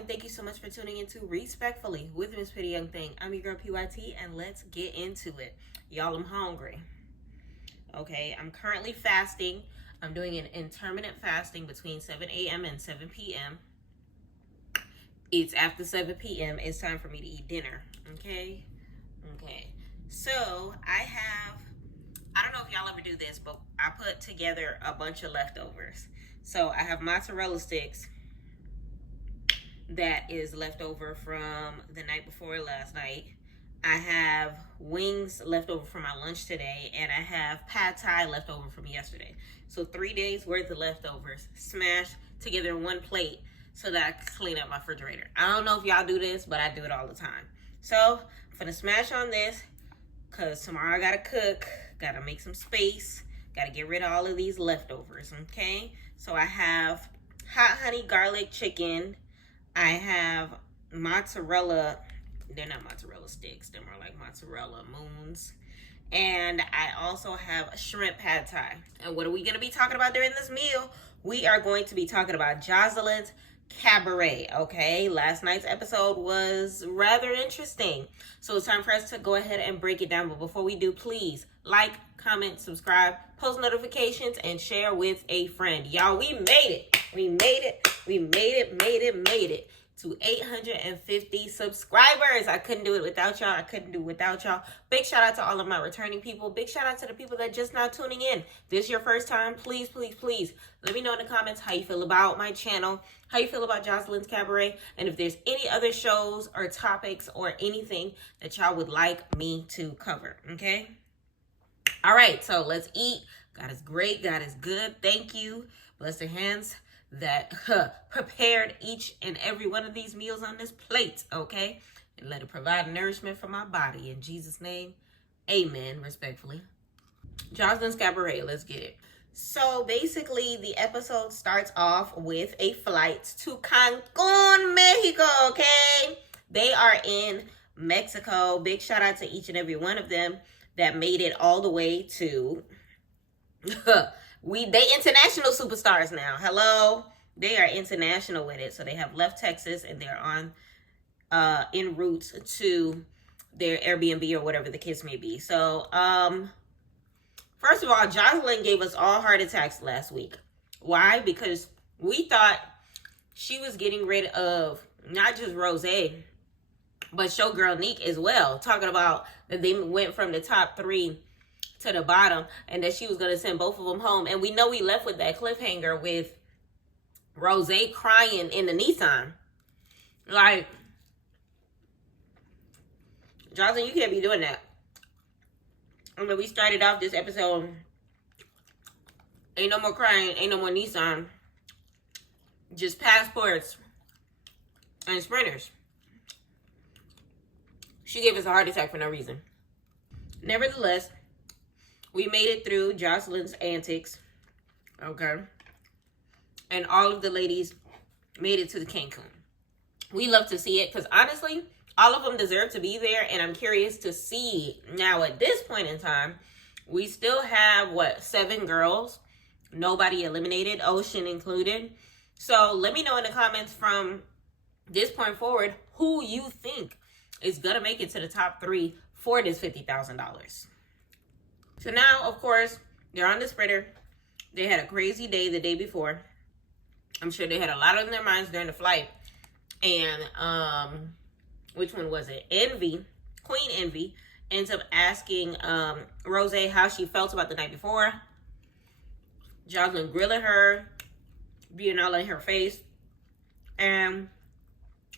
and thank you so much for tuning into Respectfully with Miss Pretty Young Thing. I'm your girl PYT, and let's get into it. Y'all, I'm hungry. Okay, I'm currently fasting. I'm doing an intermittent fasting between 7 a.m. and 7 p.m. It's after 7 p.m. It's time for me to eat dinner. Okay? So, I don't know if y'all ever do this, but I put together a bunch of leftovers. So, I have mozzarella sticks that is left over from the night before last night. I have wings left over from my lunch today, and I have pad thai left over from yesterday. So 3 days worth of leftovers smashed together in one plate so that I can clean up my refrigerator. I don't know if y'all do this, but I do it all the time. So I'm gonna smash on this because tomorrow I gotta cook, gotta make some space, gotta get rid of all of these leftovers, okay? So I have hot honey garlic chicken. I have mozzarella. They're not mozzarella sticks. They're more like mozzarella moons. And I also have shrimp pad thai. And what are we going to be talking about during this meal? We are going to be talking about Joseline's Cabaret, okay? Last night's episode was rather interesting. So it's time for us to go ahead and break it down. But before we do, please like, comment, subscribe, post notifications, and share with a friend. Y'all, we made it. We made it to 850 subscribers. I couldn't do it without y'all. Big shout out to all of my returning people. Big shout out to the people that just now tuning in. This is your first time. Please let me know in the comments how you feel about my channel, how you feel about Joseline's Cabaret, and if there's any other shows or topics or anything that y'all would like me to cover, okay? All right, so let's eat. God is great. God is good. Thank you. Bless the hands that prepared each and every one of these meals on this plate, okay? And let it provide nourishment for my body. In Jesus' name, amen, respectfully. Joseline's Cabaret, let's get it. So basically, the episode starts off with a flight to Cancun, Mexico, okay? They are in Mexico. Big shout out to each and every one of them that made it all the way to... They international superstars now. Hello. They are international with it. So they have left Texas and they're on en route to their Airbnb or whatever the case may be. So first of all, Joseline gave us all heart attacks last week. Why? Because we thought she was getting rid of not just Rosé, but Showgirl Neek as well. Talking about that they went from the top 3 to the bottom, and that she was going to send both of them home. And we know we left with that cliffhanger with Rosé crying in the Nissan. Like, Joseline, you can't be doing that. I mean, we started off this episode, ain't no more crying, ain't no more Nissan. Just passports and sprinters. She gave us a heart attack for no reason. Nevertheless, we made it through Joseline's antics, okay? And all of the ladies made it to the Cancun. We love to see it because honestly, all of them deserve to be there, and I'm curious to see. Now, at this point in time, we still have, 7 girls? Nobody eliminated, Ocean included. So let me know in the comments from this point forward who you think is going to make it to the top 3 for this $50,000. So now, of course, they're on the spreader. They had a crazy day the day before. I'm sure they had a lot on their minds during the flight. And which one was it? Queen Envy, ends up asking Rosé how she felt about the night before. Joseline grilling her, being all in her face. And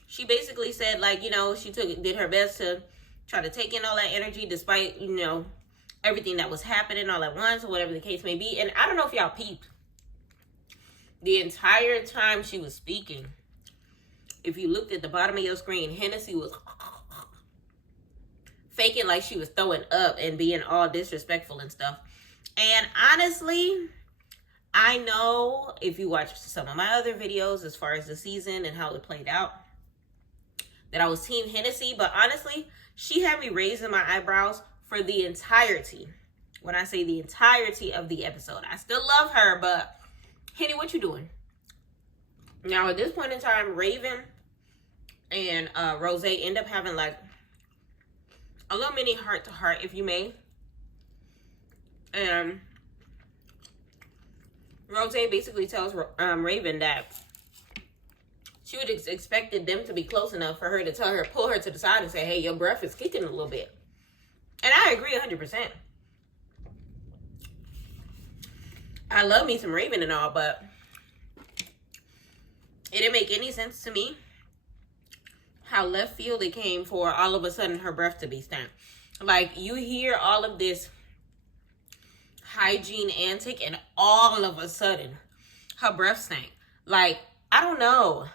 she basically said, like, she did her best to try to take in all that energy despite, everything that was happening all at once or whatever the case may be. And I don't know if y'all peeped. The entire time she was speaking, if you looked at the bottom of your screen, Hennessy was faking like she was throwing up and being all disrespectful and stuff. And honestly, I know if you watch some of my other videos as far as the season and how it played out, that I was Team Hennessy. But honestly, she had me raising my eyebrows for the entirety. When I say the entirety of the episode, I still love her, but Henny, what you doing? Now, at this point in time, Raven and Rosé end up having like a little mini heart-to-heart, if you may. And Rosé basically tells Raven that she would have expected them to be close enough for her to tell her, pull her to the side and say, hey, your breath is kicking a little bit. And I agree 100%. I love me some Raven and all, but it didn't make any sense to me how left field it came for all of a sudden her breath to be stank. Like, you hear all of this hygiene antic and all of a sudden her breath stank. Like, I don't know.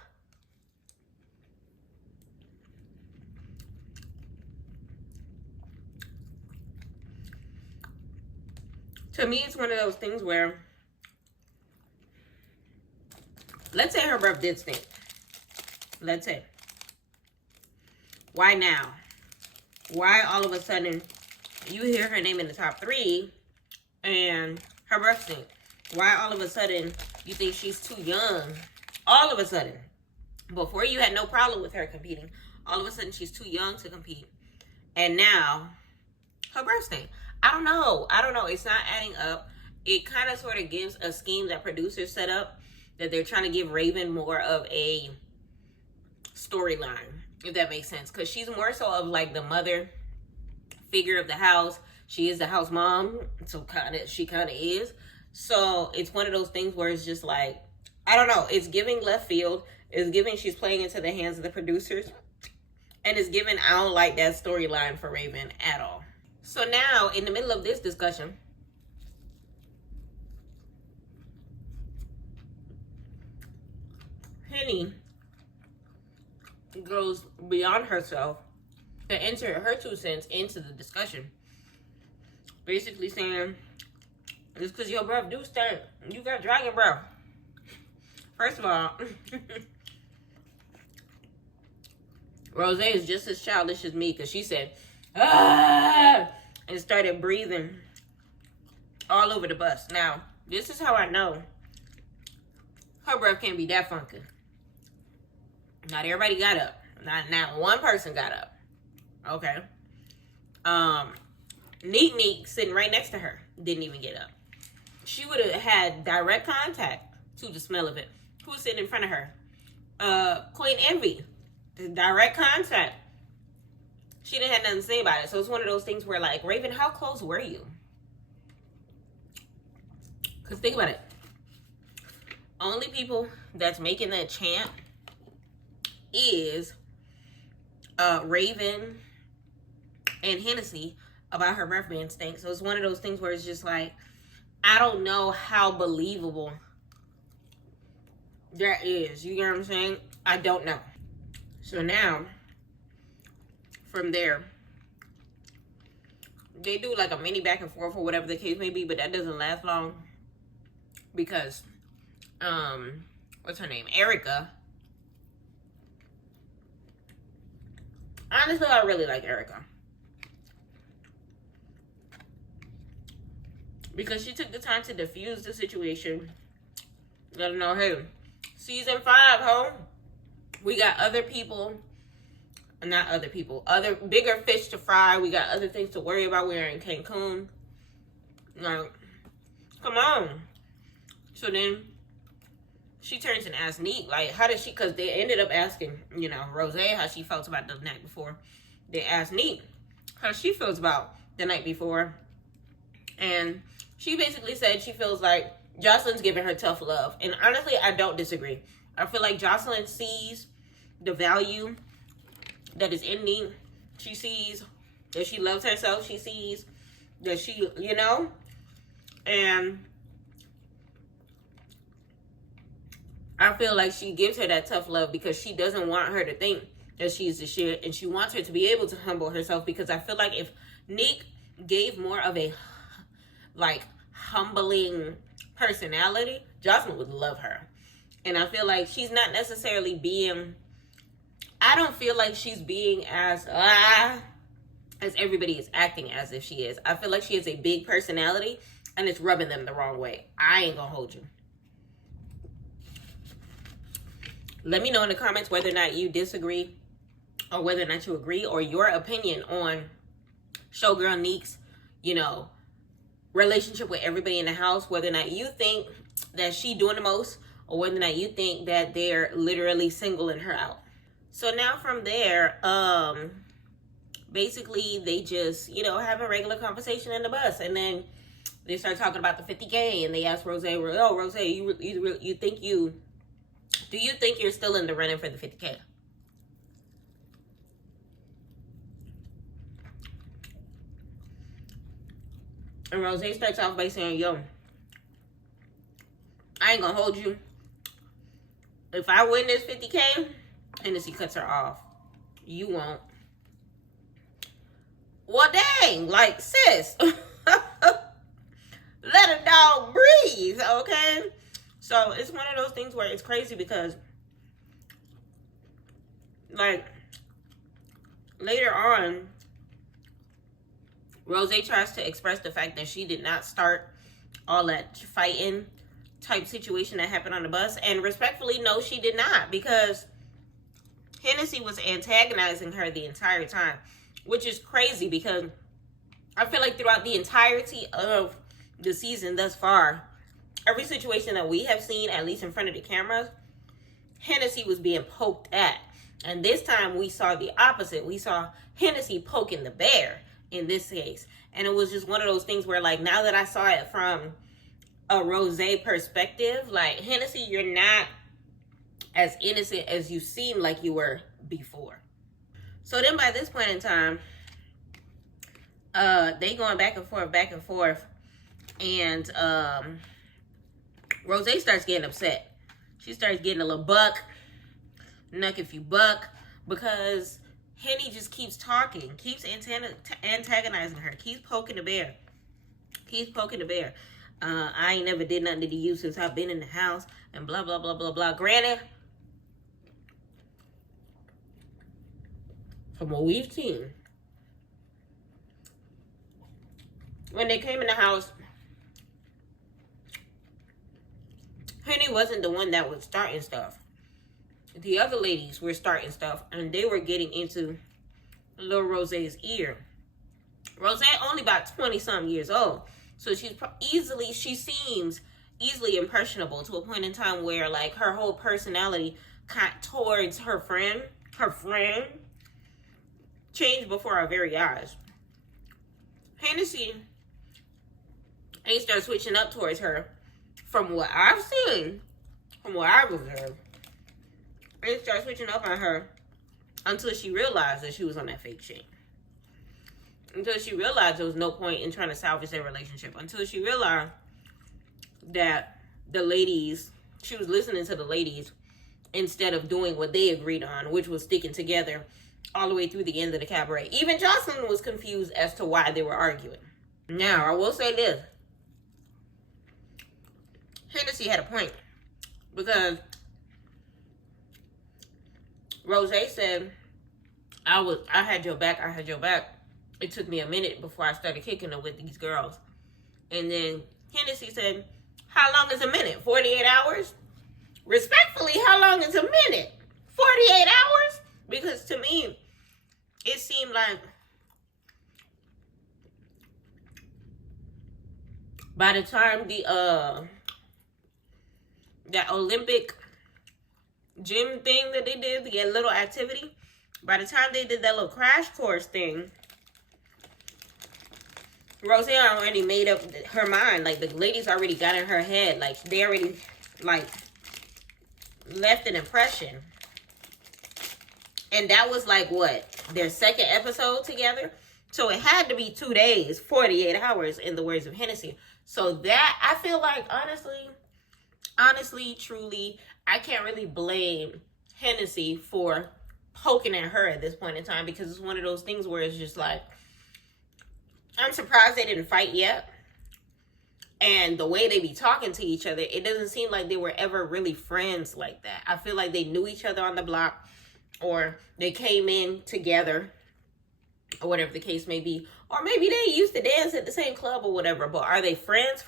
To me, it's one of those things where, let's say her breath did stink. Let's say. Why now? Why all of a sudden you hear her name in the top 3 and her breath stink? Why all of a sudden you think she's too young? All of a sudden. Before you had no problem with her competing. All of a sudden she's too young to compete. And now her breath stink. I don't know. It's not adding up. It kind of sort of gives a scheme that producers set up, that they're trying to give Raven more of a storyline, if that makes sense. Because she's more so of like the mother figure of the house. She is the house mom. So she kind of is. So it's one of those things where it's just like, I don't know. It's giving left field. It's giving she's playing into the hands of the producers. And it's giving, I don't like that storyline for Raven at all. So now, in the middle of this discussion, Henny goes beyond herself to enter her 2 cents into the discussion. Basically saying, just because your breath do stink, you got dragon breath. First of all, Rosé is just as childish as me, because she said, ah, and started breathing all over the bus. Now, this is how I know her breath can't be that funky. Not everybody got up. Not one person got up. Okay. Neek sitting right next to her didn't even get up. She would have had direct contact to the smell of it. Who was sitting in front of her? Queen Envy. Direct contact. She didn't have nothing to say about it. So it's one of those things where, like, Raven, how close were you? Because think about it. Only people that's making that chant is Raven and Hennessy about her breath being stank. So it's one of those things where it's just like, I don't know how believable that is. You get what I'm saying? I don't know. So now, from there, they do like a mini back and forth or whatever the case may be, but that doesn't last long because, what's her name? Erica. Honestly, I really like Erica. Because she took the time to diffuse the situation. Let them know, hey, season 5, ho. We got other people. Not other people. Other bigger fish to fry. We got other things to worry about. We're in Cancun. Like, come on. So then she turns and asks Neek, like, how did she, because they ended up asking, you know, Rosé how she felt about the night before. They asked Neek how she feels about the night before. And she basically said she feels like Joseline's giving her tough love. And honestly, I don't disagree. I feel like Joseline sees the value that is in Neek. She sees that she loves herself. She sees that she, you know, and I feel like she gives her that tough love because she doesn't want her to think that she's the shit, and she wants her to be able to humble herself, because I feel like if Neek gave more of a, like, humbling personality, Joseline would love her. And I feel like she's not necessarily being, I don't feel like she's being as everybody is acting as if she is. I feel like she has a big personality, and it's rubbing them the wrong way. I ain't gonna hold you. Let me know in the comments whether or not you disagree or whether or not you agree, or your opinion on Showgirl Neek's, you know, relationship with everybody in the house, whether or not you think that she doing the most, or whether or not you think that they're literally singling her out. So now from there, basically they just, you know, have a regular conversation in the bus, and then they start talking about the 50K, and they ask Rosé, oh, Rosé, you think do you think you're still in the running for the 50K? And Rosé starts off by saying, yo, I ain't gonna hold you. If I win this 50K, Hennessy cuts her off. You won't. Well, dang, like, sis. Let a dog breathe, okay? So it's one of those things where it's crazy because, like, later on, Rosé tries to express the fact that she did not start all that fighting type situation that happened on the bus. And respectfully, no, she did not, because Hennessy was antagonizing her the entire time, which is crazy because I feel like throughout the entirety of the season thus far, every situation that we have seen, at least in front of the cameras, Hennessy was being poked at. And this time we saw the opposite. We saw Hennessy poking the bear in this case. And it was just one of those things where, like, now that I saw it from a Rosé perspective, like, Hennessy, you're not as innocent as you seem like you were before. So then by this point in time, they going back and forth. And Rosé starts getting upset. She starts getting a little buck if you buck, because Henny just keeps talking, keeps antagonizing her, keeps poking the bear. I ain't never did nothing to you since I've been in the house, and blah, blah, blah, blah, blah. Granted, from what we've seen, when they came in the house, Henny wasn't the one that was starting stuff. The other ladies were starting stuff, and they were getting into little Rosé's ear. Rosé only about 20-something years old, so she seems easily impressionable to a point in time where, like, her whole personality towards her friend changed before our very eyes. Hennessy ain't start switching up towards her from what I've seen, from what I've observed. They start switching up on her until she realized that she was on that fake shit. Until she realized there was no point in trying to salvage their relationship. Until she realized that the ladies, she was listening to the ladies instead of doing what they agreed on, which was sticking together all the way through the end of the cabaret. Even Joseline was confused as to why they were arguing. Now, I will say this. Hennessy had a point, because Rosé said, I had your back. It took me a minute before I started kicking it with these girls. And then Hennessy said, how long is a minute? 48 hours? Respectfully, how long is a minute? 48 hours? Because to me, it seemed like by the time that Olympic gym thing that they did, to get a little activity, by the time they did that little crash course thing, Rosé already made up her mind. Like, the ladies already got in her head. Like, they already, like, left an impression. And that was, like, what? Their second episode together? So it had to be 2 days, 48 hours, in the words of Hennessy. So that, I feel like, honestly, truly, I can't really blame Hennessy for poking at her at this point in time, because it's one of those things where it's just like, I'm surprised they didn't fight yet. And the way they be talking to each other, it doesn't seem like they were ever really friends like that. I feel like they knew each other on the block, or they came in together, or whatever the case may be. Or maybe they used to dance at the same club or whatever. But are they friends?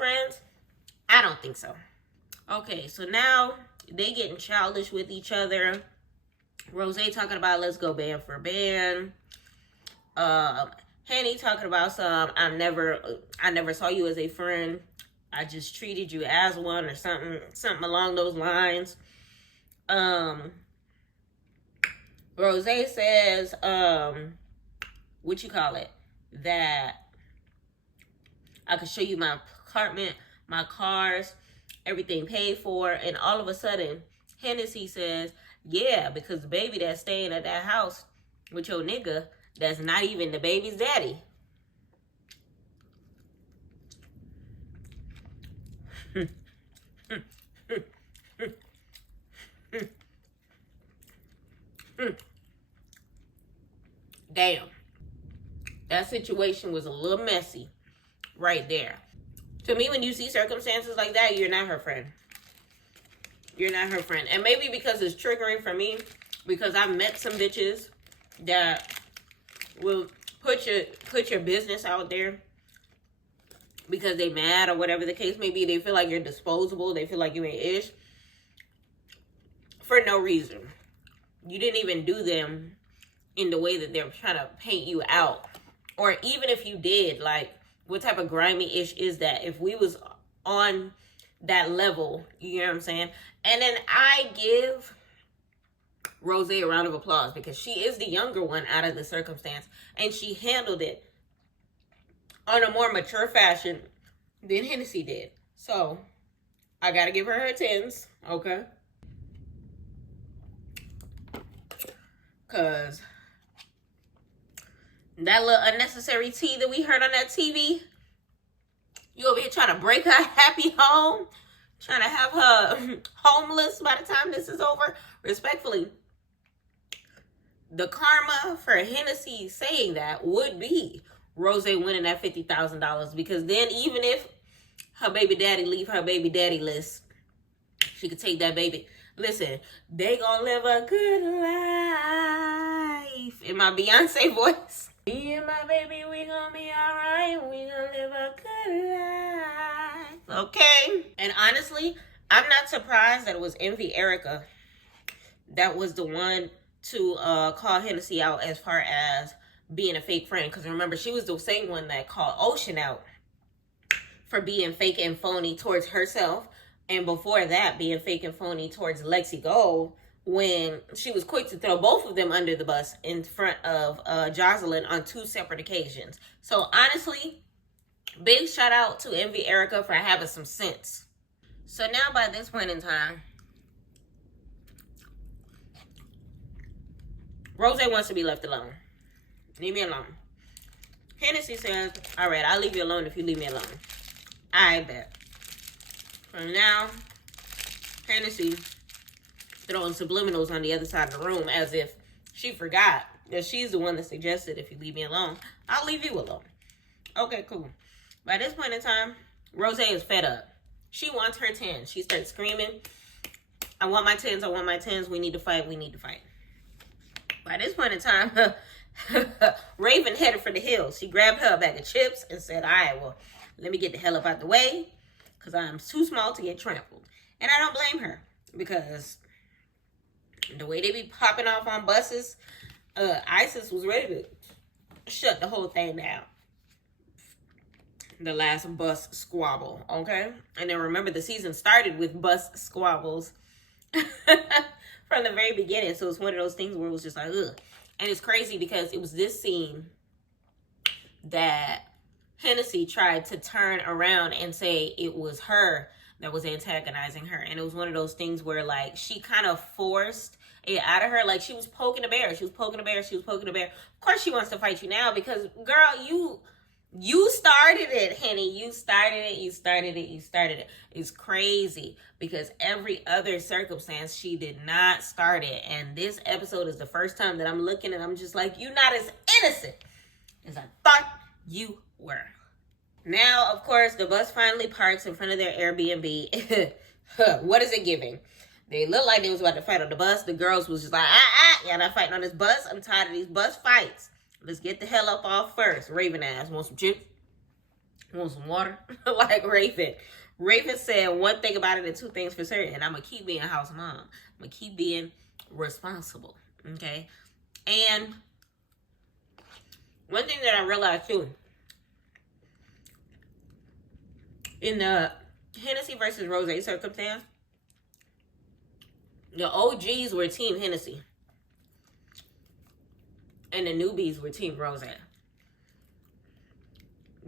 I don't think so. Okay, so now they getting childish with each other. Rosé talking about let's go band for band. Henny talking about I never saw you as a friend. I just treated you as one, or something along those lines. Rosé says, what you call it? That I could show you my apartment, my cars, everything paid for, and all of a sudden, Hennessy says, yeah, because the baby that's staying at that house with your nigga, that's not even the baby's daddy. Damn. That situation was a little messy right there. To me, when you see circumstances like that, you're not her friend. You're not her friend. And maybe because it's triggering for me, because I've met some bitches that will put your business out there because they mad or whatever the case may be. They feel like you're disposable. They feel like you ain't ish. For no reason. You didn't even do them in the way that they're trying to paint you out. Or even if you did, like, what type of grimy ish is that? If we was on that level, you know what I'm saying? And then I give Rosé a round of applause because she is the younger one out of the circumstance, and she handled it on a more mature fashion than Hennessy did. So I gotta give her 10s, okay? Cause that little unnecessary tea that we heard on that TV, you over here trying to break her happy home, trying to have her homeless by the time this is over. Respectfully, the karma for Hennessy saying that would be Rosé winning that $50,000, because then even if her baby daddy leave her baby daddy list, she could take that baby. Listen, they gonna live a good life. In my Beyonce voice. Me and my baby, we gonna be alright. We gonna live a good life. Okay? And honestly, I'm not surprised that it was Envy Erica that was the one to call Hennessy out as far as being a fake friend. Because remember, she was the same one that called Ocean out for being fake and phony towards herself. And before that, being fake and phony towards Lexi Gold, when she was quick to throw both of them under the bus in front of Joseline on 2 separate occasions. So honestly, big shout out to Envy Erica for having some sense. So now by this point in time, Rosé wants to be left alone. Leave me alone. Hennessy says, all right, I'll leave you alone if you leave me alone. I bet. And now, Hennessy throwing subliminals on the other side of the room as if she forgot that she's the one that suggested, if you leave me alone, I'll leave you alone. Okay, cool. By this point in time, Rosé is fed up. She wants her 10. She starts screaming, I want my 10s, I want my 10s. We need to fight, we need to fight. By this point in time, Raven headed for the hills. She grabbed her a bag of chips and said, all right, well, let me get the hell up out the way, because I'm too small to get trampled. And I don't blame her, because the way they be popping off on buses, ISIS was ready to shut the whole thing down. The last bus squabble, okay? And then remember, the season started with bus squabbles from the very beginning. So it's one of those things where it was just like, ugh. And it's crazy because it was this scene that Hennessy tried to turn around and say it was her that was antagonizing her. And it was one of those things where, like, she kind of forced it out of her. Like, she was poking a bear. She was poking a bear. She was poking a bear. Of course she wants to fight you now because, girl, you started it, Henny. You started it. You started it. You started it. It's crazy because every other circumstance, she did not start it. And this episode is the first time that I'm looking and I'm just like, you're not as innocent as I thought you were. Now, of course, the bus finally parks in front of their Airbnb. What is it giving? They looked like they was about to fight on the bus. The girls was just like, y'all not fighting on this bus. I'm tired of these bus fights. Let's get the hell up off first. Raven asked, want some chips? Want some water? Like Raven. Raven said one thing about it and 2 things for certain. I'm going to keep being a house mom. I'm going to keep being responsible. Okay. And one thing that I realized too, in the Hennessy versus Rosé circumstance, the OGs were Team Hennessy. And the newbies were Team Rosé.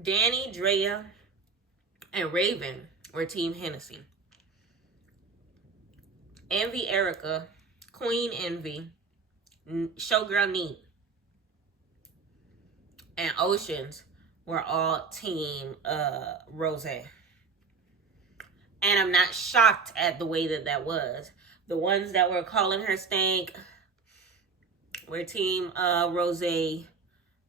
Danny, Drea, and Raven were Team Hennessy. Envy, Erica, Queen Envy, Showgirl Neat, and Oceans were all Team Rosé. And I'm not shocked at the way that was. The ones that were calling her stank were Team Rosé.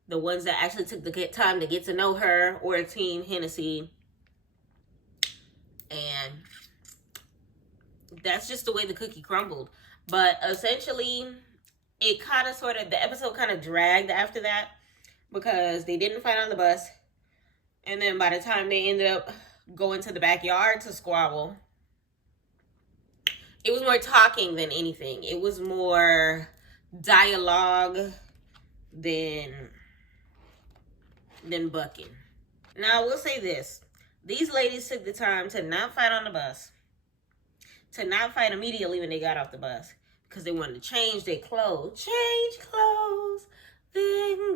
The ones that actually took the time to get to know her were Team Hennessy. And that's just the way the cookie crumbled. But essentially, it kind of the episode kind of dragged after that because they didn't fight on the bus. And then by the time they ended up going to the backyard to squabble, it was more talking than anything. It was more dialogue than bucking. Now, I will say this. These ladies took the time to not fight on the bus, to not fight immediately when they got off the bus, because they wanted to change their clothes. Change clothes, then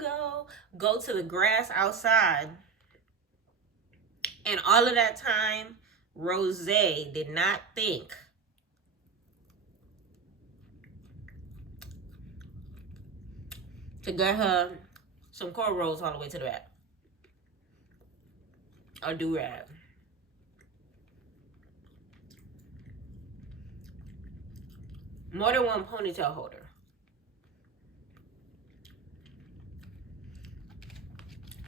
go to the grass outside. And all of that time, Rosé did not think to get her some cornrows all the way to the back. Or do-rag. More than one ponytail holder.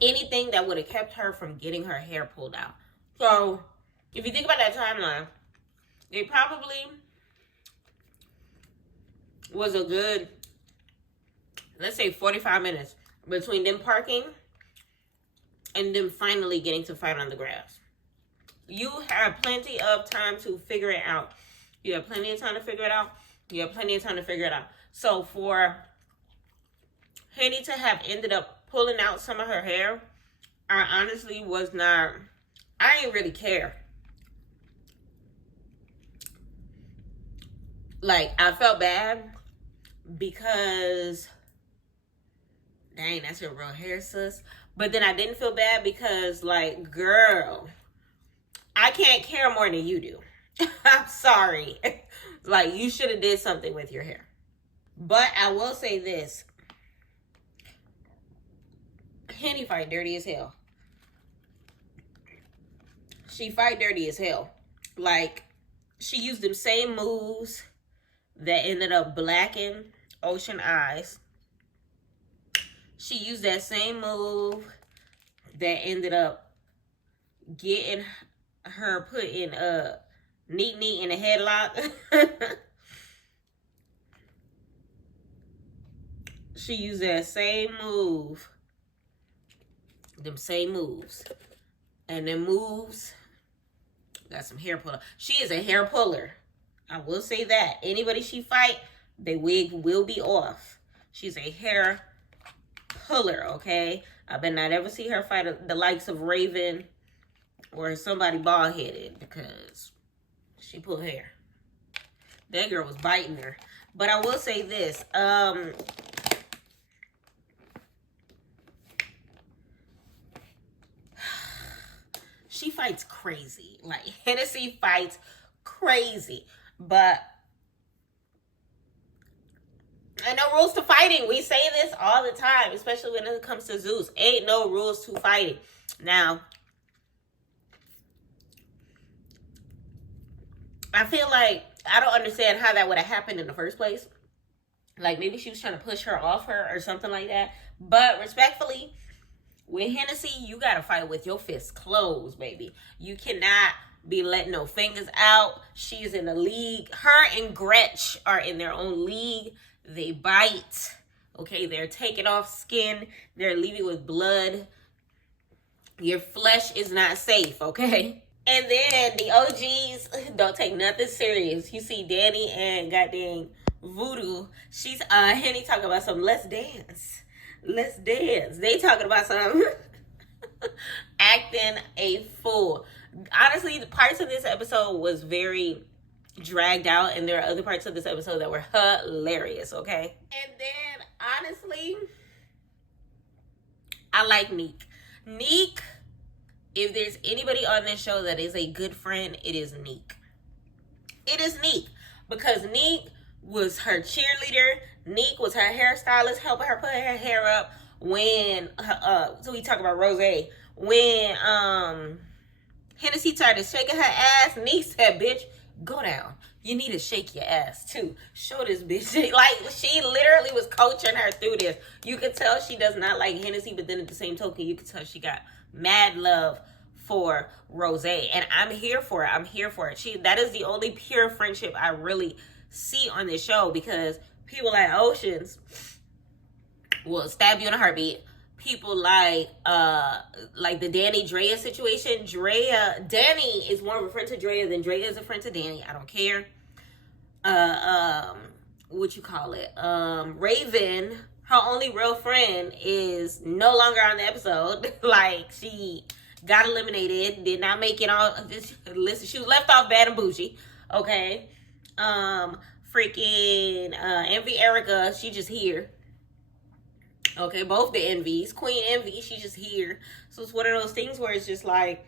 Anything that would have kept her from getting her hair pulled out. So, if you think about that timeline, it probably was a good, let's say 45 minutes between them parking and them finally getting to fight on the grass. You have plenty of time to figure it out. You have plenty of time to figure it out. You have plenty of time to figure it out. So for Henny to have ended up pulling out some of her hair, I honestly was not, I didn't really care. Like, I felt bad because, dang, that's your real hair, sis. But then I didn't feel bad because, like, girl, I can't care more than you do. I'm sorry. Like, you should have did something with your hair. But I will say this. Henny fight dirty as hell. She fight dirty as hell. Like, she used them same moves that ended up blacking Ocean eyes. She used that same move that ended up getting her put in Neat in a headlock. She used that same move. Them same moves. And them moves got some hair puller. She is a hair puller. I will say that. Anybody she fight, their wig will be off. She's a hair puller, okay? I bet not ever see her fight the likes of Raven or somebody bald-headed because she pulled hair. That girl was biting her. But I will say this. She fights crazy. Like, Hennessy fights crazy. But and no rules to fighting. We say this all the time, especially when it comes to Zeus. Ain't no rules to fighting. Now, I feel like I don't understand how that would have happened in the first place. Like, maybe she was trying to push her off her or something like that. But respectfully, with Hennessy, you got to fight with your fists closed, baby. You cannot be letting no fingers out. She's in a league. Her and Gretch are in their own league. They bite. Okay, they're taking off skin. They're leaving with blood. Your flesh is not safe, okay? And then the OGs don't take nothing serious. You see Danny and goddamn Voodoo. She's Henny talking about some let's dance. Let's dance. They talking about some acting a fool. Honestly, the parts of this episode was very dragged out, and there are other parts of this episode that were hilarious, okay? And then, honestly, I like Neek. Neek, if there's anybody on this show that is a good friend, it is Neek. It is Neek. Because Neek was her cheerleader. Neek was her hairstylist, helping her put her hair up when, so we talk about Rosé. When Hennessy started shaking her ass, Neek said, bitch, go down. You need to shake your ass too. Show this bitch. Like, she literally was coaching her through this. You could tell she does not like Hennessy, but then at the same token, you could tell she got mad love for Rosé. And I'm here for it. I'm here for it. That is the only pure friendship I really see on this show, because people like Oceans will stab you in a heartbeat. People like the Danny Drea situation. Danny is more of a friend to Drea than Drea is a friend to Danny. I don't care. What you call it? Raven, her only real friend, is no longer on the episode. Like, she got eliminated, did not make it on this list. She was left off bad and bougie. Okay. Freaking Envy Erica, she just here. Okay, both the Envies. Queen Envy, she's just here. So it's one of those things where it's just like,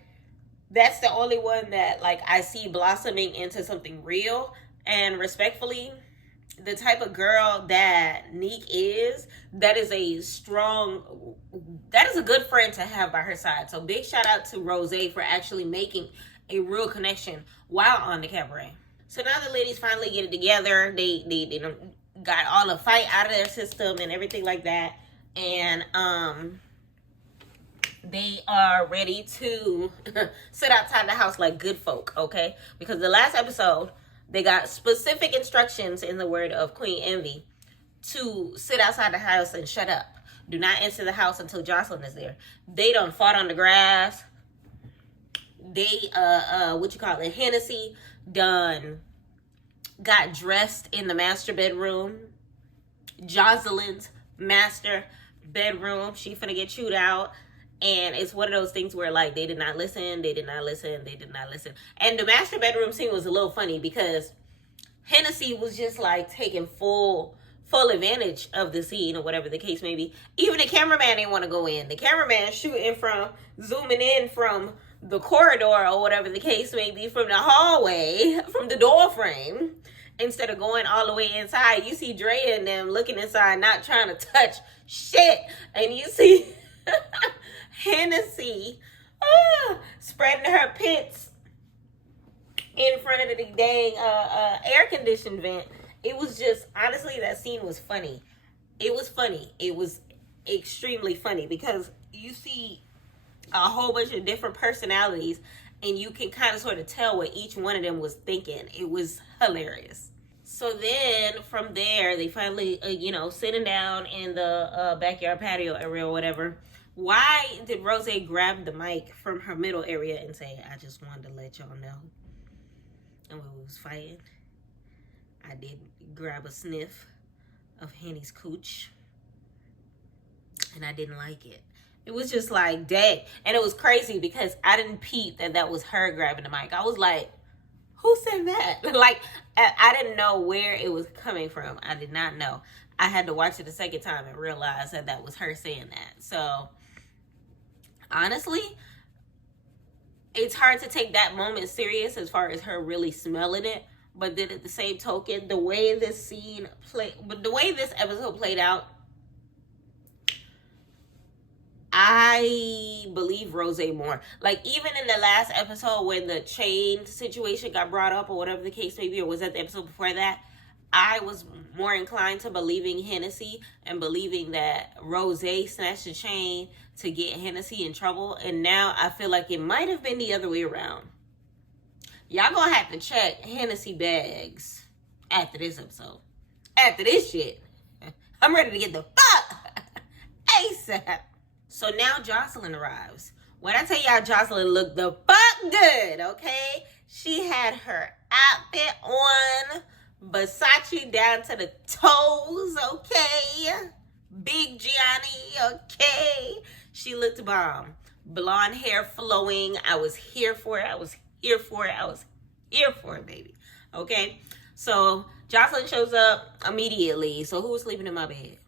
that's the only one that, like, I see blossoming into something real. And respectfully, the type of girl that Neek is, that is a good friend to have by her side. So big shout out to Rosé for actually making a real connection while on the Cabaret. So now the ladies finally get it together. They got all the fight out of their system and everything like that. And they are ready to sit outside the house like good folk, okay? Because the last episode, they got specific instructions in the word of Queen Envy to sit outside the house and shut up. Do not enter the house until Joseline is there. They done fought on the grass. They, Hennessy done got dressed in the master bedroom. Joseline's master bedroom. She finna get chewed out. And it's one of those things where, like, they did not listen. And the master bedroom scene was a little funny because Hennessy was just, like, taking full advantage of the scene or whatever the case may be. Even the cameraman didn't want to go in. The cameraman zooming in from the corridor or whatever the case may be, from the hallway, from the door frame, instead of going all the way inside. You see Drea and them looking inside, not trying to touch shit. And you see Hennessy spreading her pits in front of the dang air conditioned vent. It was just, honestly, that scene was funny. It was funny. It was extremely funny because you see a whole bunch of different personalities and you can kind of sort of tell what each one of them was thinking. It was hilarious. So then from there, they finally, sitting down in the backyard patio area or whatever. Why did Rosé grab the mic from her middle area and say, I just wanted to let y'all know? And when we was fighting, I did grab a sniff of Henny's cooch. And I didn't like it. It was just like, dang. And it was crazy because I didn't peep that was her grabbing the mic. I was like, who said that? Like, I didn't know where it was coming from. I did not know. I had to watch it a second time and realize that was her saying that. So, honestly, it's hard to take that moment serious as far as her really smelling it. But then at the same token, the way this episode played out, I believe Rosé more. Like, even in the last episode when the chain situation got brought up or whatever the case may be, or was that the episode before that, I was more inclined to believing Hennessy and believing that Rosé snatched the chain to get Hennessy in trouble. And now I feel like it might have been the other way around. Y'all gonna have to check Hennessy bags after this episode. After this shit. I'm ready to get the fuck ASAP. So now Joseline arrives. When I tell y'all Joseline looked the fuck good, okay? She had her outfit on, Versace down to the toes, okay? Big Gianni, okay? She looked bomb. Blonde hair flowing. I was here for it. I was here for it. I was here for it, baby. Okay? So Joseline shows up immediately. So who was sleeping in my bed?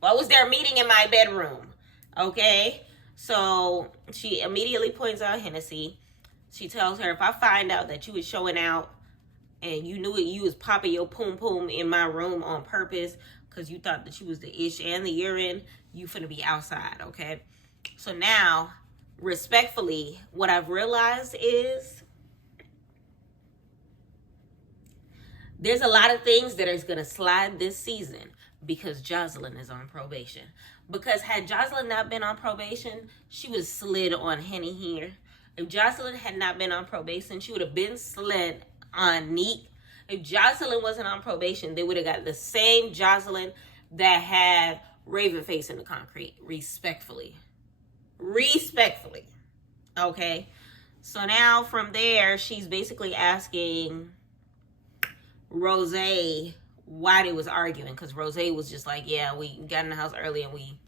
What was their meeting in my bedroom? Okay? So she immediately points out Hennessy. She tells her, if I find out that you was showing out and you knew it, you was popping your poom poom in my room on purpose because you thought that you was the ish and the urine, you finna be outside, okay? So now, respectfully, what I've realized is there's a lot of things that are going to slide this season because Joseline is on probation. Because had Joseline not been on probation, she would have slid on Henny here. If Joseline had not been on probation, she would have been slid on Neek. If Joseline wasn't on probation, they would have got the same Joseline that had Raven face in the concrete. Respectfully. Okay? So now from there, she's basically asking Rosé why they was arguing. Because Rosé was just like, yeah, we got in the house early and we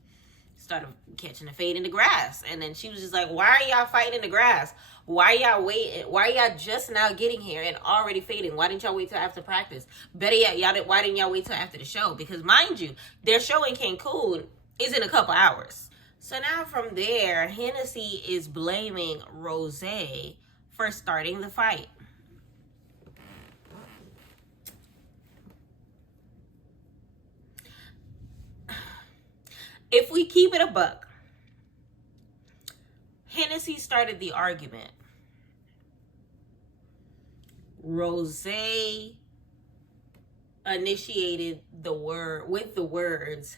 started catching a fade in the grass. And then she was just like, why are y'all fighting in the grass? Why y'all waiting? Why y'all just now getting here and already fading? Why didn't y'all wait till after practice? Better yet, why didn't y'all wait till after the show? Because mind you, their show in Cancun is in a couple hours. So now from there, Hennessy is blaming Rosé for starting the fight. If we keep it a buck, Hennessy started the argument. Rosé initiated the words,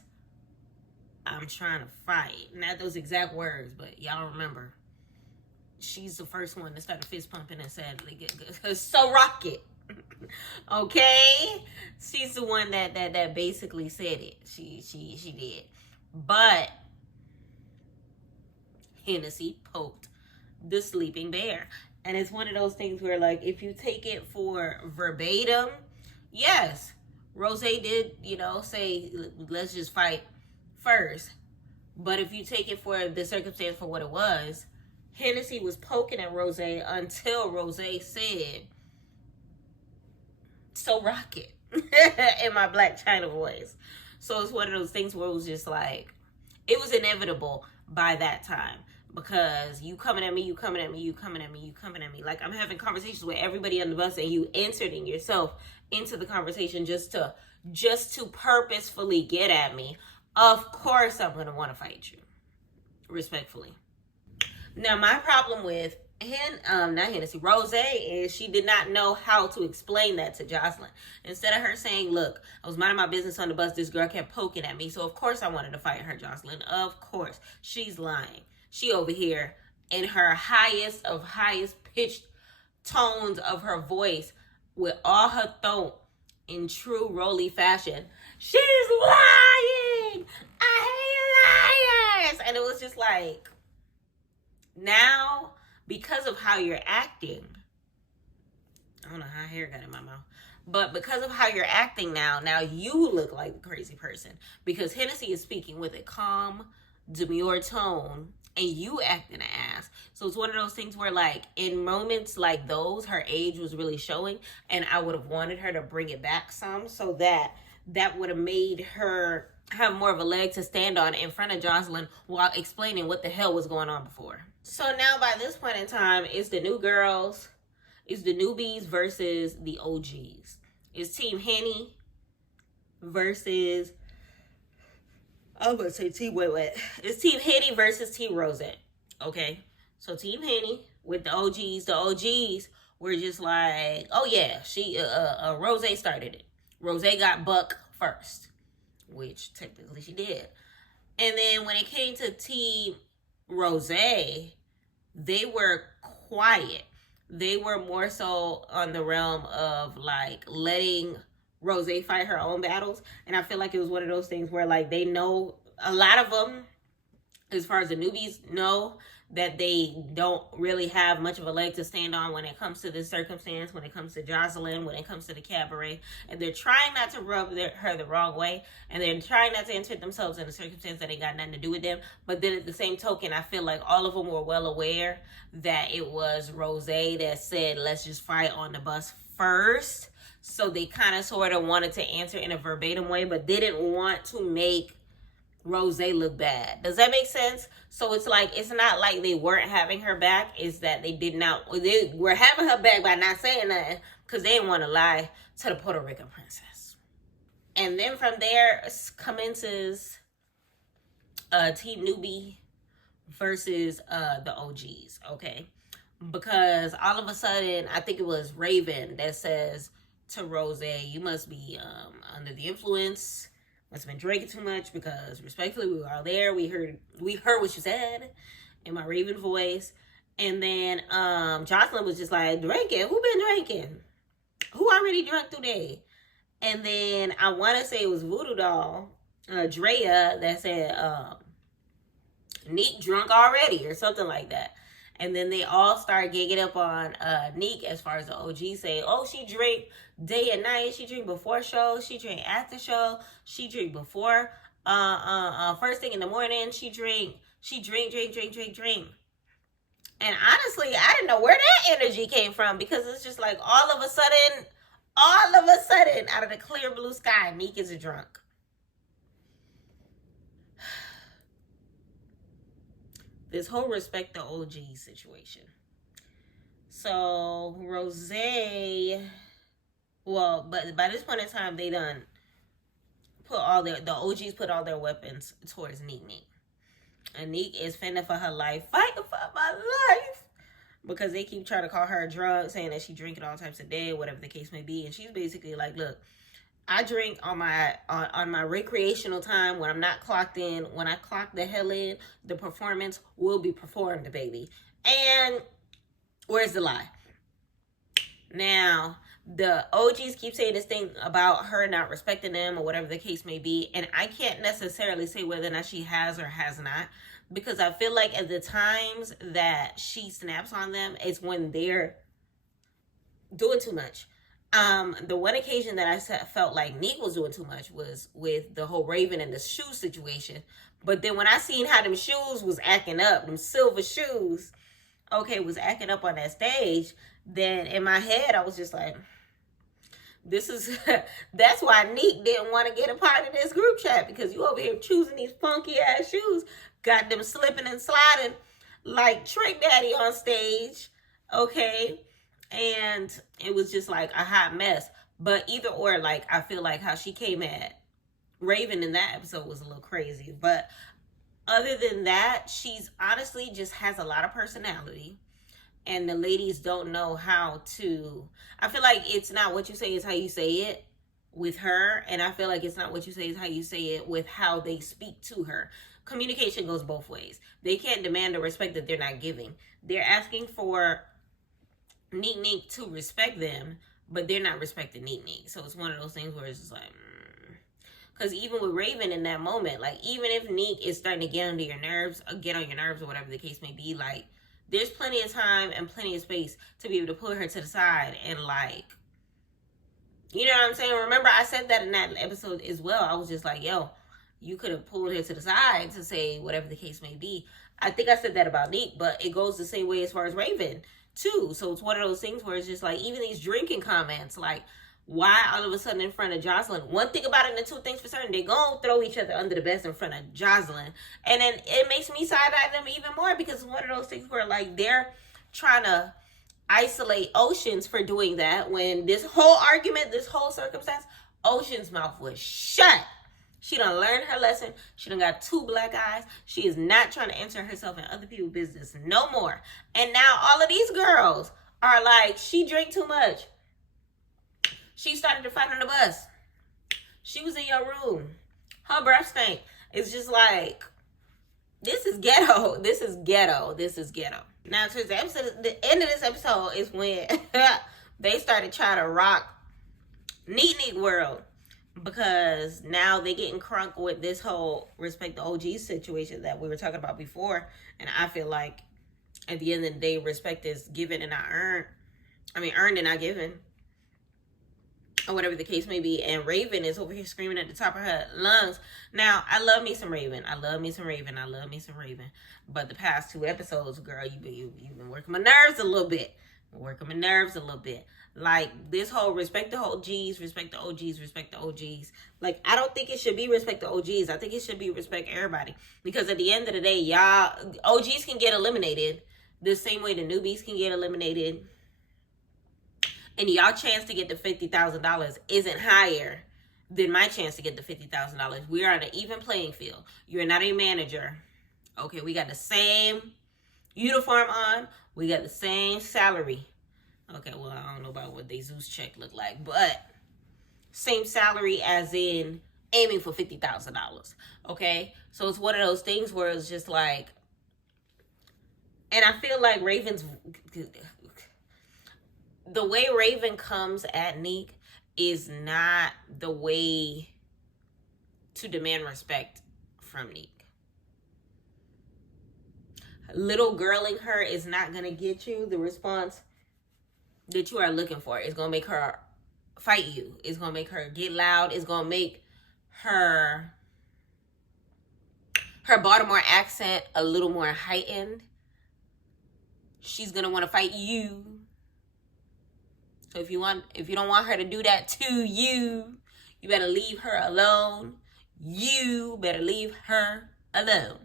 I'm trying to fight. Not those exact words, but y'all remember. She's the first one that started fist pumping and said, so rock it. Okay? She's the one that basically said it. She did. But Hennessy poked the sleeping bear. And it's one of those things where, like, if you take it for verbatim, yes, Rosé did, say, let's just fight first. But if you take it for the circumstance for what it was, Hennessy was poking at Rosé until Rosé said, so rock it, in my Black China voice. So it's one of those things where it was just like, it was inevitable by that time. Because you coming at me, you coming at me, you coming at me, you coming at me. Like, I'm having conversations with everybody on the bus and you inserting yourself into the conversation just to purposefully get at me. Of course I'm going to want to fight you. Respectfully. Now, my problem with Rosé is she did not know how to explain that to Joseline. Instead of her saying, look, I was minding my business on the bus, this girl kept poking at me, so of course I wanted to fight her, Joseline. Of course. She's lying. She over here in her highest pitched tones of her voice with all her throat in true Rolly fashion. She's lying! I hate liars! And it was just like, now, because of how you're acting, I don't know how hair got in my mouth, but because of how you're acting now you look like the crazy person. Because Hennessy is speaking with a calm, demure tone, and you acting an ass. So it's one of those things where, like, in moments like those, her age was really showing, and I would have wanted her to bring it back some so that would have made her have more of a leg to stand on in front of Joseline while explaining what the hell was going on before. So now by this point in time, it's the new girls, it's the newbies versus the OGs. It's Team Henny versus, I'm going to say it's Team Henny versus Team Rosé. Okay? So Team Henny with the OGs were just like, oh yeah, Rosé started it. Rosé got buck first, which technically she did. And then when it came to Team Rosé, they were quiet. They were more so on the realm of, like, letting Rosé fight her own battles. And I feel like it was one of those things where, like, they know, a lot of them as far as the newbies know, that they don't really have much of a leg to stand on when it comes to this circumstance, when it comes to Joseline, when it comes to the cabaret. And they're trying not to rub her the wrong way. And they're trying not to insert themselves in a circumstance that ain't got nothing to do with them. But then at the same token, I feel like all of them were well aware that it was Rosé that said, let's just fight on the bus first. So they kind of sort of wanted to answer in a verbatim way, but didn't want to make Rosé look bad. Does that make sense? So it's like, it's not like they weren't having her back. It's that they were having her back by not saying nothing because they didn't want to lie to the Puerto Rican princess. And then from there commences Team Newbie versus the OGs, okay? Because all of a sudden, I think it was Raven that says to Rosé, you must be under the influence. Must have been drinking too much, because respectfully, we were all there. We heard what you said in my Raven voice. And then Joseline was just like, drinking? Who been drinking? Who already drunk today? And then I want to say it was Voodoo Doll, Drea, that said, Neek drunk already or something like that. And then they all start gigging up on Neek as far as the OG say, oh, she drink day and night. She drink before show. She drink after show. She drink before first thing in the morning. She drink. And honestly, I didn't know where that energy came from, because it's just like all of a sudden, out of the clear blue sky, Neek is a drunk. This whole respect the OG situation. So Rosé, well, but by this point in time, they done put the OGs put all their weapons towards Neek. And Neek is fending for her life, fighting for my life, because they keep trying to call her drunk, saying that she drinking all types of day, whatever the case may be. And she's basically like, look, I drink on my recreational time when I'm not clocked in. When I clock the hell in, the performance will be performed, baby. And where's the lie? Now, the OGs keep saying this thing about her not respecting them or whatever the case may be. And I can't necessarily say whether or not she has or has not, because I feel like at the times that she snaps on them, it's when they're doing too much. The one occasion that I felt like Neek was doing too much was with the whole Raven and the shoe situation. But then when I seen how them shoes was acting up, them silver shoes, was acting up on that stage, then in my head, I was just like, that's why Neek didn't want to get a part of this group chat, because you over here choosing these funky ass shoes, got them slipping and sliding like Trick Daddy on stage, okay? And it was just like a hot mess. But either or, like, I feel like how she came at Raven in that episode was a little crazy. But other than that, she's honestly just has a lot of personality. And the ladies don't know how to... I feel like it's not what you say is how you say it with her. And I feel like it's not what you say is how you say it with how they speak to her. Communication goes both ways. They can't demand the respect that they're not giving. They're asking for Neek to respect them, but they're not respecting Neek. So it's one of those things where it's just like, because even with Raven in that moment, like, even if Neek is starting to get on your nerves or whatever the case may be, like, there's plenty of time and plenty of space to be able to pull her to the side and, like, you know what I'm saying? Remember, I said that in that episode as well. I was just like, yo, you could have pulled her to the side to say whatever the case may be. I think I said that about Neek, but it goes the same way as far as Raven too. So it's one of those things where it's just like, even these drinking comments, like, why all of a sudden in front of Joseline? One thing about it, and the two things for certain, they're going to throw each other under the bus in front of Joseline. And then it makes me side-eye them even more, because it's one of those things where, like, they're trying to isolate Oceans for doing that, when this whole argument, this whole circumstance, Ocean's mouth was shut. She done learned her lesson. She done got 2 black eyes. She is not trying to insert herself in other people's business no more. And now all of these girls are like, she drank too much. She started to fight on the bus. She was in your room. Her breath stank. It's just like, this is ghetto. This is ghetto. This is ghetto. Now, towards the end of this episode is when they started trying to rock Neek world. because now they getting crunk with this whole respect the OG situation that we were talking about before. And I feel like at the end of the day, respect is given and not earned. I mean, earned and not given, or whatever the case may be. And Raven is over here screaming at the top of her lungs. Now, I love me some Raven. I love me some Raven. I love me some Raven. But the past 2 episodes, girl, you've been working my nerves a little bit. Working my nerves a little bit. Like, this whole respect the OGs, respect the OGs, respect the OGs. Like, I don't think it should be respect the OGs. I think it should be respect everybody. Because at the end of the day, y'all, OGs can get eliminated the same way the newbies can get eliminated. And y'all chance to get the $50,000 isn't higher than my chance to get the $50,000. We are on an even playing field. You're not a manager. Okay, we got the same uniform on. We got the same salary. Okay, well, I don't know about what they Zeus check look like, but same salary as in aiming for $50,000. Okay, so it's one of those things where it's just like, and I feel like the way Raven comes at Neek is not the way to demand respect from Neek. Little girling her is not going to get you the response that you are looking for. It's going to make her fight you. It's going to make her get loud. It's going to make her Baltimore accent a little more heightened. She's going to want to fight you. So if you don't want her to do that to you, you better leave her alone. You better leave her alone.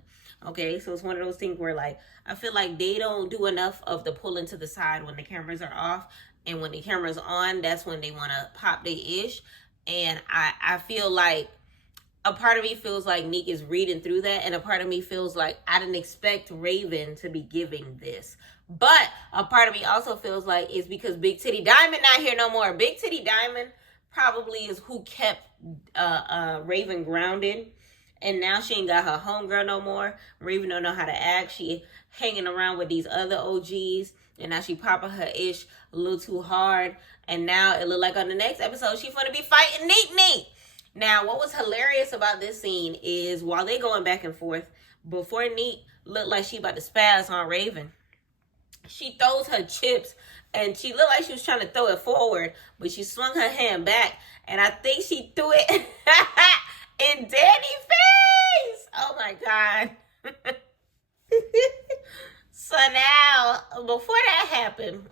Okay, so it's one of those things where, like, I feel like they don't do enough of the pulling to the side when the cameras are off. And when the camera's on, that's when they want to pop their ish. And I feel like a part of me feels like Neek is reading through that. And a part of me feels like I didn't expect Raven to be giving this. But a part of me also feels like it's because Big Titty Diamond not here no more. Big Titty Diamond probably is who kept Raven grounded. And now she ain't got her homegirl no more. Raven don't know how to act. She hanging around with these other OGs. And now she popping her ish a little too hard. And now it look like on the next episode, she's going to be fighting Neek. Now, what was hilarious about this scene is while they going back and forth, before Neek looked like she about to spaz on Raven, she throws her chips. And she looked like she was trying to throw it forward. But she swung her hand back. And I think she threw it in Danny's face. Oh my God. So now, before that happened,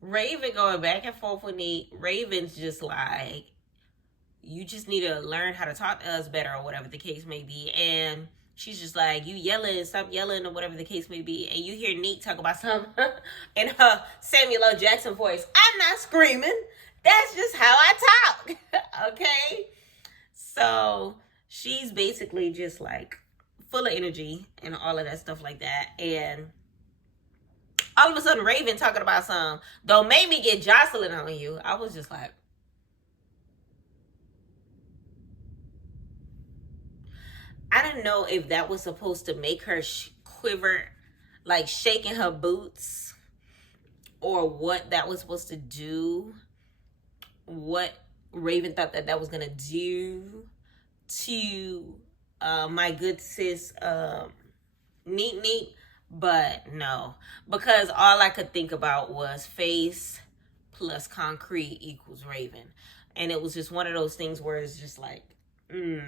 Raven going back and forth with Neek. Raven's just like, you just need to learn how to talk to us better, or whatever the case may be. And she's just like, you yelling, stop yelling, or whatever the case may be. And you hear Neek talk about something in her Samuel L. Jackson voice. I'm not screaming. That's just how I talk. Okay? So she's basically just like full of energy and all of that stuff like that. And all of a sudden Raven talking about some, don't make me get Joseline on you. I was just like, I didn't know if that was supposed to make her quiver, like shaking her boots, or what that was supposed to do. What Raven thought that was going to do to my good sis Neek. But no, because all I could think about was face plus concrete equals Raven. And it was just one of those things where it's just like, And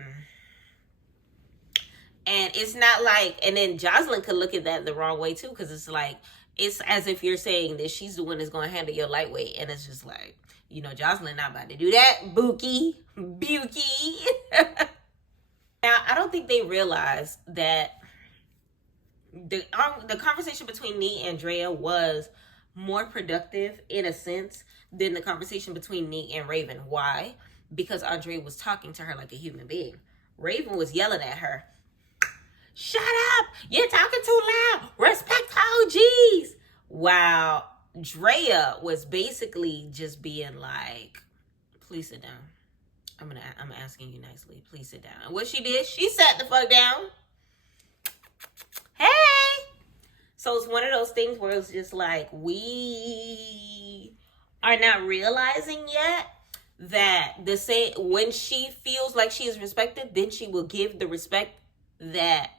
it's not like, and then Joseline could look at that the wrong way too, because it's like, it's as if you're saying that she's the one that's going to handle your lightweight. And it's just like, Joseline not about to do that. Buki. Now, I don't think they realized that the conversation between Neek and Drea was more productive in a sense than the conversation between Neek and Raven. Why? Because Andrea was talking to her like a human being. Raven was yelling at her. Shut up! You're talking too loud! Respect OGs! While Drea was basically just being like, please sit down. I'm asking you nicely. Please sit down. And what she did, she sat the fuck down. Hey! So it's one of those things where it's just like, we are not realizing yet that the same, when she feels like she is respected, then she will give the respect that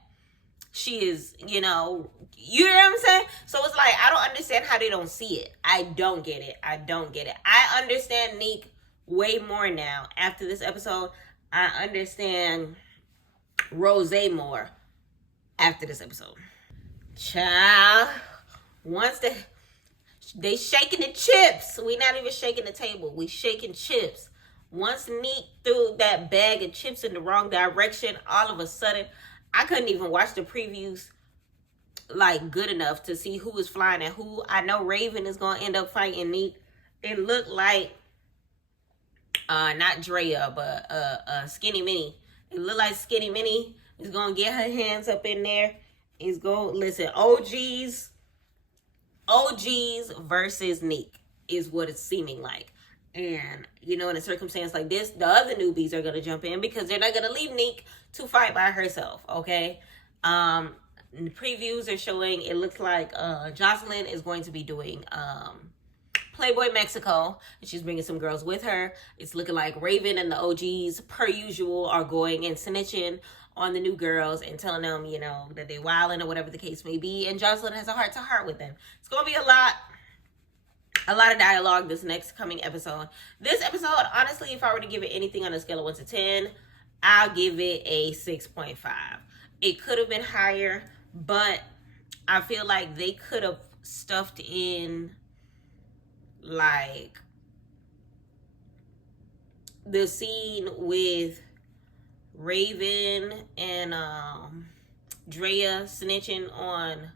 she is, you know what I'm saying? So it's like, I don't understand how they don't see it. I don't get it. I understand Neek way more now after this episode. I understand Rosé more after this episode. Child, once they shaking the chips. We not even shaking the table. We shaking chips. Once Neek threw that bag of chips in the wrong direction, all of a sudden, I couldn't even watch the previews like good enough to see who was flying and who. I know Raven is gonna end up fighting Neek. It looked like not Drea, but Skinny Minnie. It looked like Skinny Minnie is gonna get her hands up in there. Is going, listen, OGs versus Neek is what it's seeming like. And, you know, in a circumstance like this, the other newbies are going to jump in because they're not going to leave Neek to fight by herself, okay? The previews are showing, it looks like Joseline is going to be doing Playboy Mexico, and she's bringing some girls with her. It's looking like Raven and the OGs, per usual, are going and snitching on the new girls and telling them, you know, that they wilding or whatever the case may be. And Joseline has a heart-to-heart with them. It's going to be a lot of dialogue this next coming episode. This episode, honestly, if I were to give it anything on a scale of 1 to 10, I'll give it a 6.5. It could have been higher, but I feel like they could have stuffed in, like, the scene with Raven and Drea snitching on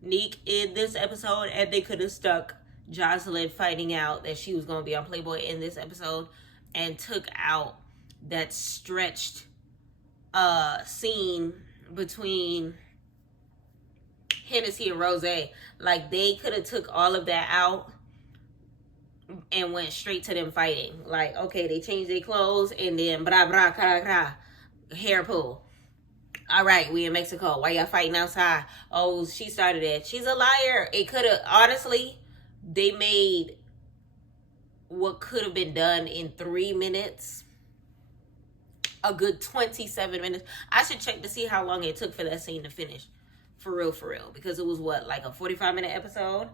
Neek in this episode, and they could have stuck Joseline finding out that she was going to be on Playboy in this episode and took out that stretched scene between Hennessy and Rosé. Like, they could have took all of that out and went straight to them fighting. Like, okay, they changed their clothes and then bra bra kra kra, hair pull. All right, we in Mexico. Why y'all fighting outside? Oh, she started it. She's a liar. It could have, honestly, they made what could have been done in 3 minutes a good 27 minutes. I should check to see how long it took for that scene to finish. For real. Because it was what, like a 45-minute episode?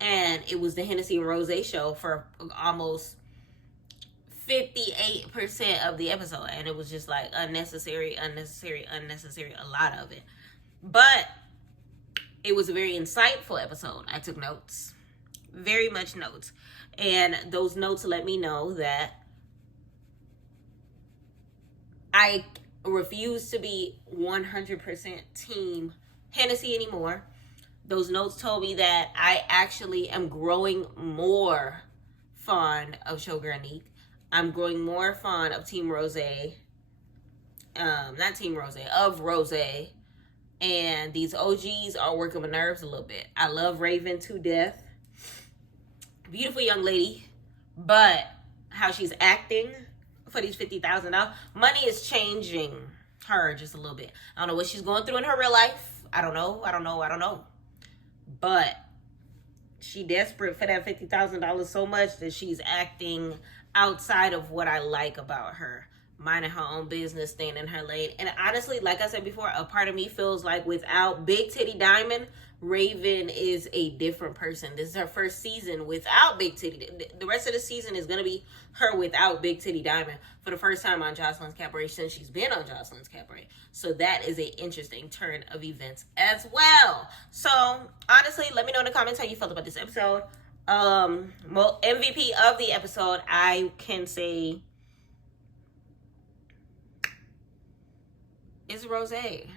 And it was the Hennessy and Rosé show for almost 58% of the episode. And it was just like unnecessary, a lot of it. But it was a very insightful episode. I took notes. Very much notes. And those notes let me know that I refuse to be 100% team Hennessy anymore. Those notes told me that I actually am growing more fond of Showgirl Neek. I'm growing more fond of Team Rosé. Not Team Rosé, of Rosé. And these OGs are working my nerves a little bit. I love Raven to death. Beautiful young lady. But how she's acting for these $50,000, money is changing her just a little bit. I don't know what she's going through in her real life. I don't know. But she desperate for that $50,000 so much that she's acting outside of what I like about her. Minding her own business, staying in her lane. And honestly, like I said before, a part of me feels like without Big Titty Diamond, Raven is a different person. This is her first season without Big Titty. The rest of the season is going to be her without Big Titty Diamond for the first time on Joseline's Cabaret since she's been on Joseline's Cabaret. So that is an interesting turn of events as well. So honestly, let me know in the comments how you felt about this episode. Well, MVP of the episode, I can say, is Rosé.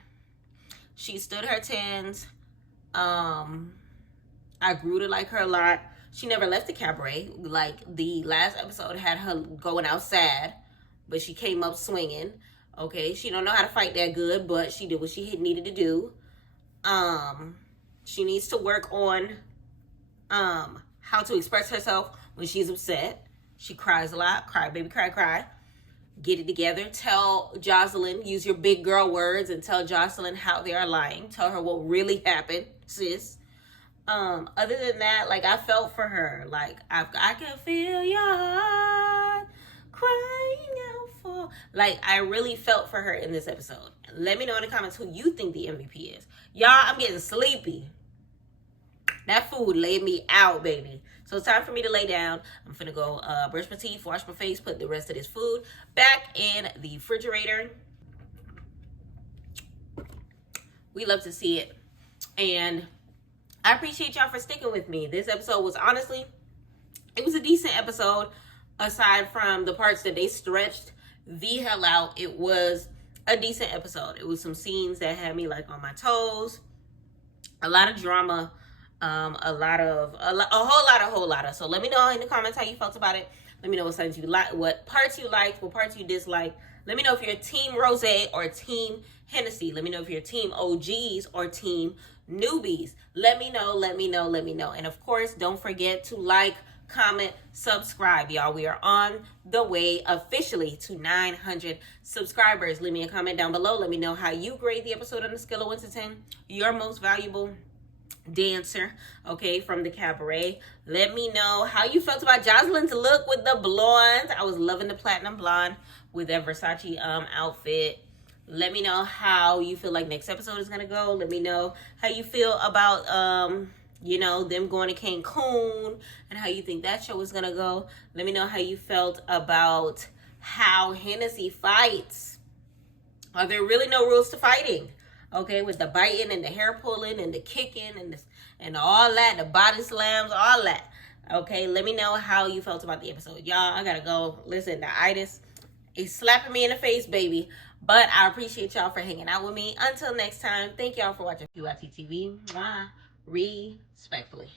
She stood her 10s. I grew to like her a lot. She never left the cabaret. Like, the last episode had her going out sad, but she came up swinging. Okay, she don't know how to fight that good, but she did what she needed to do. She needs to work on how to express herself when she's upset. She cries a lot. Cry, baby, cry. Get it together. Tell Joseline, use your big girl words and tell Joseline how they are lying. Tell her what really happened, sis. Other than that, like, I felt for her. Like, I can feel your heart crying out for. Like, I really felt for her in this episode. Let me know in the comments who you think the MVP is. Y'all, I'm getting sleepy. That food laid me out, baby. So it's time for me to lay down. I'm finna go brush my teeth, wash my face, put the rest of this food back in the refrigerator. We love to see it. And I appreciate y'all for sticking with me. This episode was honestly, it was a decent episode. Aside from the parts that they stretched the hell out, it was a decent episode. It was some scenes that had me like on my toes. A lot of drama. A whole lot of. So let me know in the comments how you felt about it. Let me know what parts you liked, what parts you disliked. Let me know if you're Team Rosé or Team Hennessy. Let me know if you're Team OGs or Team Newbies. Let me know. And of course, don't forget to like, comment, subscribe, y'all. We are on the way officially to 900 subscribers. Leave me a comment down below. Let me know how you grade the episode on a scale of 1 to 10. Your most valuable dancer, okay, from the Cabaret. Let me know how you felt about Joseline's look with the blonde. I was loving the platinum blonde with that Versace outfit. Let me know how you feel like next episode is gonna go. Let me know how you feel about you know, them going to Cancun and how you think that show is gonna go. Let me know how you felt about how Hennessy fights. Are there really no rules to fighting? Okay, with the biting and the hair pulling and the kicking and all that, the body slams, all that. Okay, let me know how you felt about the episode. Y'all, I gotta go. Listen, the itis is slapping me in the face, baby. But I appreciate y'all for hanging out with me. Until next time, thank y'all for watching QIT TV. Respectfully.